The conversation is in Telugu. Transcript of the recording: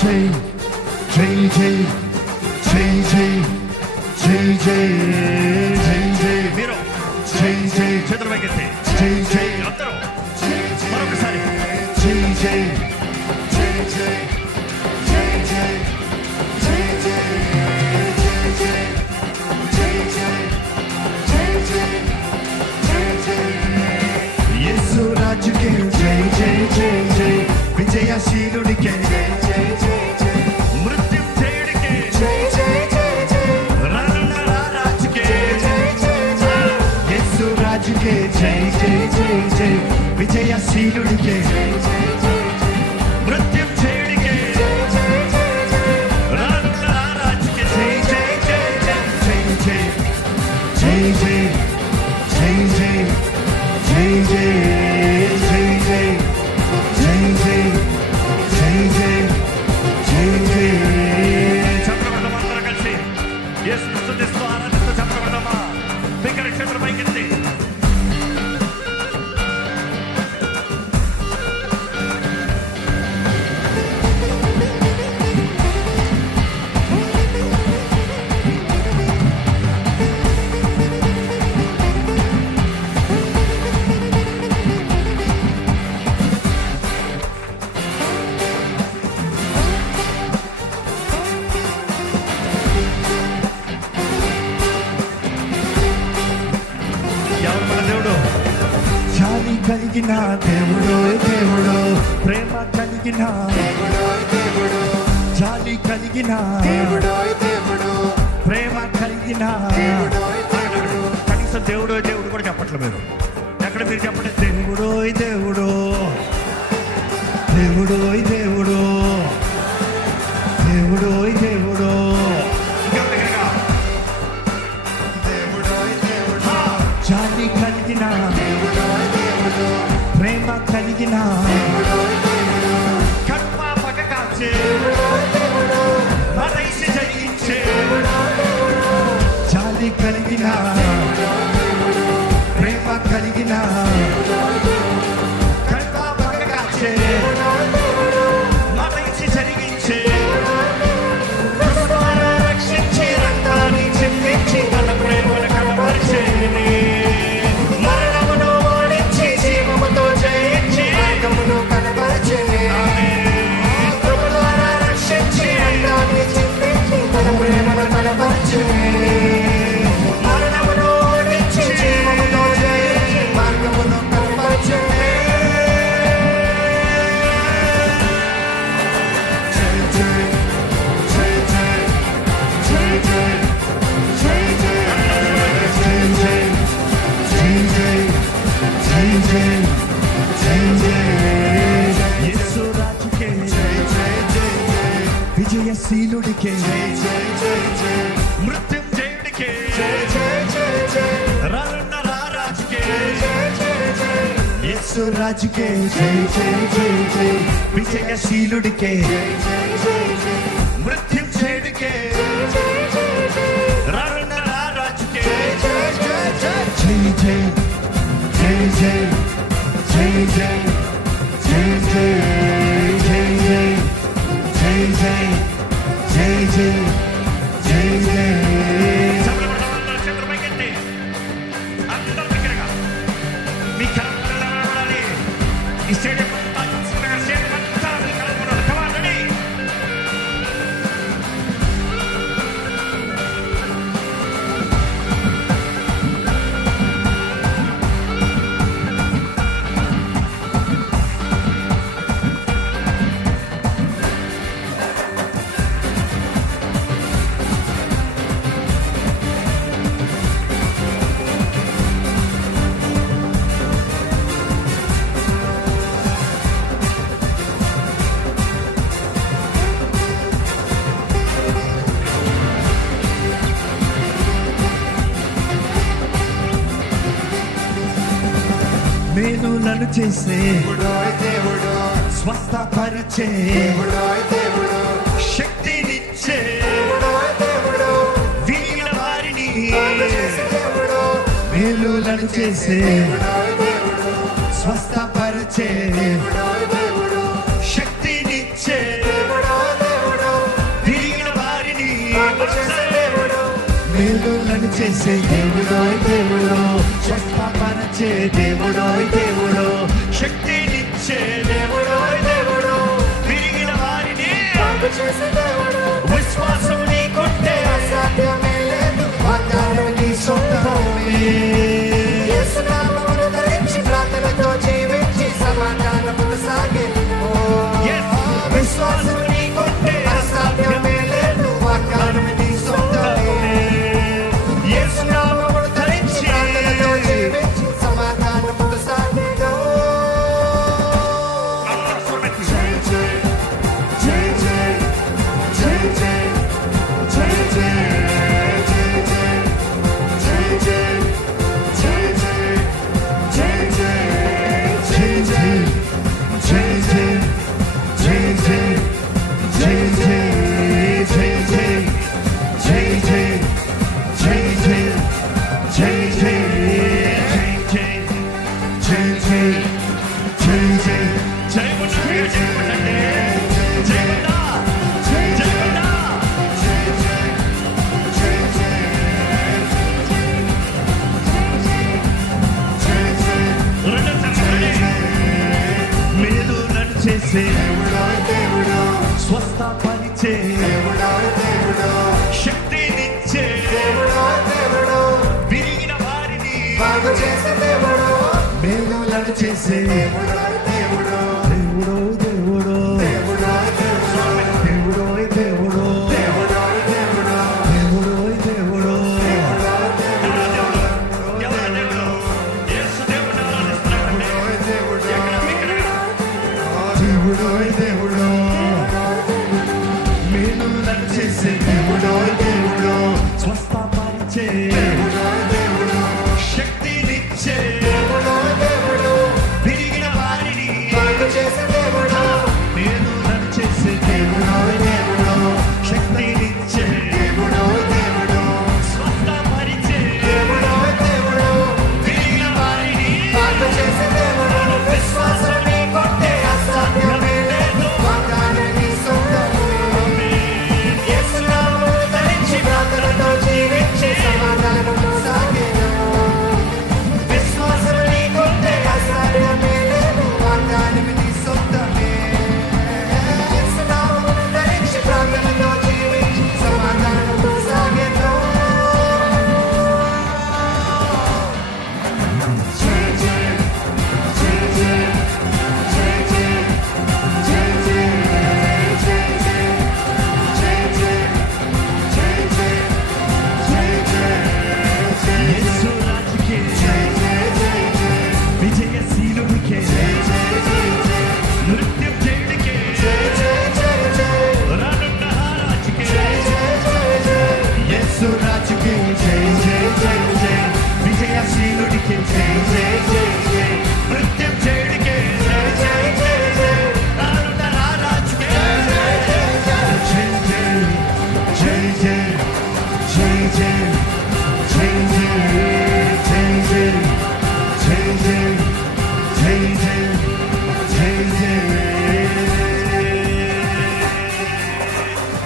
JJ JJ JJ JJ JJ 밀어 JJ 제대로 말겠지 JJ 앞다로 바로 그 사리 JJ Peter and James. కలిగిన దేవుడు దేవుడు ప్రేమ కలిగిన జాలి కలిగిన ప్రేమ కలిగిన. కనీసం దేవుడు దేవుడు కూడా చెప్పట్లేదు మీరు. ఎక్కడ మీరు చెప్పండి దేవుడు దేవుడు. దేవుడోయ్ దేవుడు. దేవుడోయ్ దేవుడు దినా కర్మ పగ కాచే మరైసి జయించే జాలి కలిగినా రాజుకే. జై జై జై జై. విజయశీలుడికే. మృత్యుంజయుడికే రానున్న జై జై జై. జై జై. జై జై. జై జై. వేణులను చేసే దేవుడు స్వస్థపరిచే దేవుడు దేవుడు శక్తినిచ్చే దేవుడు వీళ్ళ వారిని వేణులను చేసే దేవుడు స్వస్థపరిచే దేవుడు దేవుడు శక్తినిచ్చే దేవుడు దేవుడు వీళ్ళ వారిని వేణులను చేసే దేవుడు దేవుడు స్వస్థపరిచే చేసే దేవుడా దేవుడా స్వస్థ పరిచే దేవుడా దేవుడా శక్తినిచ్చే. దేవుడా దేవుడా విరిగిన వారిని. బాగు చేసే దేవుడా. మేలులను చేసే. దేవుడా